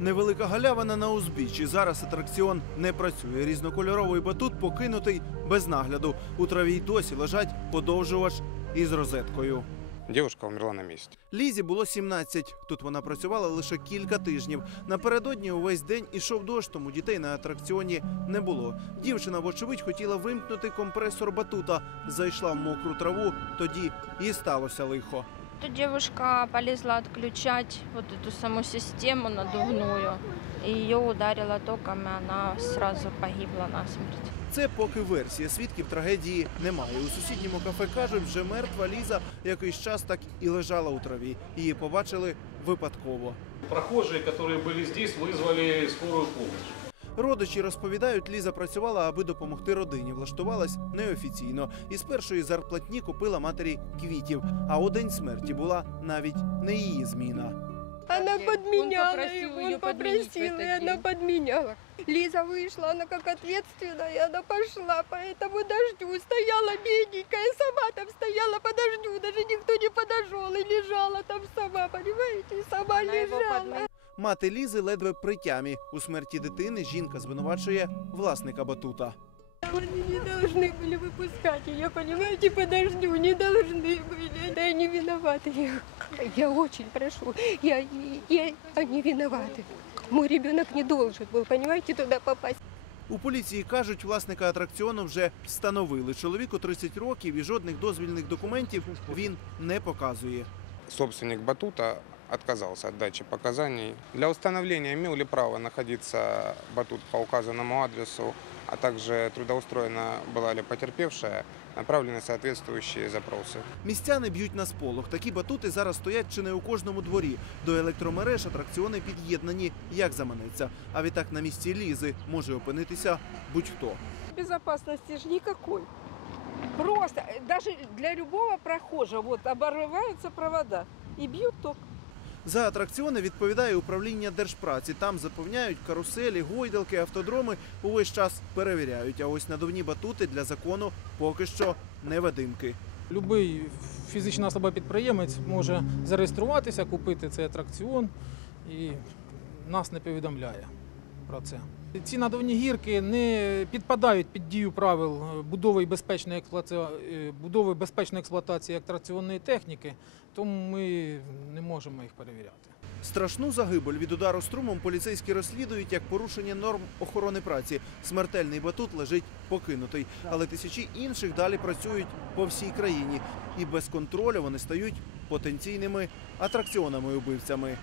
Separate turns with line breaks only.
Невелика галявина на узбіччі. Зараз атракціон не працює. Різнокольоровий батут покинутий без нагляду. У траві й досі лежать подовжувач із розеткою.
Девушка умерла на месте.
Лізі було 17. Тут вона працювала лише кілька тижнів. Напередодні увесь день ішов дощ, тому дітей на атракціоні не було. Дівчина, вочевидь, хотіла вимкнути компресор батута. Зайшла в мокру траву, тоді і сталося лихо.
Тут девушка полезла отключать вот эту саму систему надувную. И ее ударило током, и она сразу погибла насмерть.
Це поки версія. Свідків трагедії немає. У сусідньому кафе кажуть, вже мертва Ліза якийсь час так і лежала у траві. Її побачили випадково.
Прохожие, которые были здесь, вызвали скорую помощь.
Родичі розповідають, Ліза працювала, аби допомогти родині. Влаштувалась неофіційно. І з першої зарплатні купила матері квітів. А у день смерті була навіть не її зміна.
Она подменяла
попросил
его,
её
он
подменить в
попросил,
этот
и она
день.
подменяла. Лиза вышла, она как ответственная, она пошла по этому дождю, стояла бедненькая, сама там стояла по дождю, даже никто не подошел, и лежала там сама, понимаете, и сама
Она его
лежала.
подменила.
Мати Лізи ледве при тямі. У смерті дитини жінка звинувачує власника батута.
Они не должны были выпускать ее, понимаете, по дождю, не должны были. Да они виноваты. Я, я очень прошу, я, я, они виноваты. Мой ребенок не должен был, понимаете, туда попасть.
У поліції кажуть, власника атракціону вже встановили. Чоловіку 30 років і жодних дозвільних документів він не показує.
Собственник батута отказался от дачи показаний. Для установления, имел ли право находиться батут по указанному адресу, а также трудоустроена была ли потерпевшая, направлены соответствующие запросы.
Містяни б'ють на сполох. Такі батути зараз стоять чи не у кожному дворі. До електромереж атракціони під'єднані, як заманеться. А відтак на місці лізи може опинитися будь-хто.
Безопасности же никакой. Просто, э, даже для любого прохожего, вот оборваются провода и бьют ток.
За атракціони відповідає управління держпраці. Там заповняють каруселі, гойдалки, автодроми увесь час перевіряють. А ось надувні батути для закону поки що не вадимки.
Любий фізична особа-підприємець може зареєструватися, купити цей атракціон і нас не повідомляє про це. Ці надувні гірки не підпадають під дію правил е, будови і безпечної експлуатації, будови безпечної експлуатації атракціонної техніки, тому ми не можемо їх перевіряти.
Страшну загибель від удару струмом поліцейські розслідують як порушення норм охорони праці. Смертельний батут лежить покинутий, але тисячі інших далі працюють по всій країні, і без контролю вони стають потенційними атракціонами убивцями.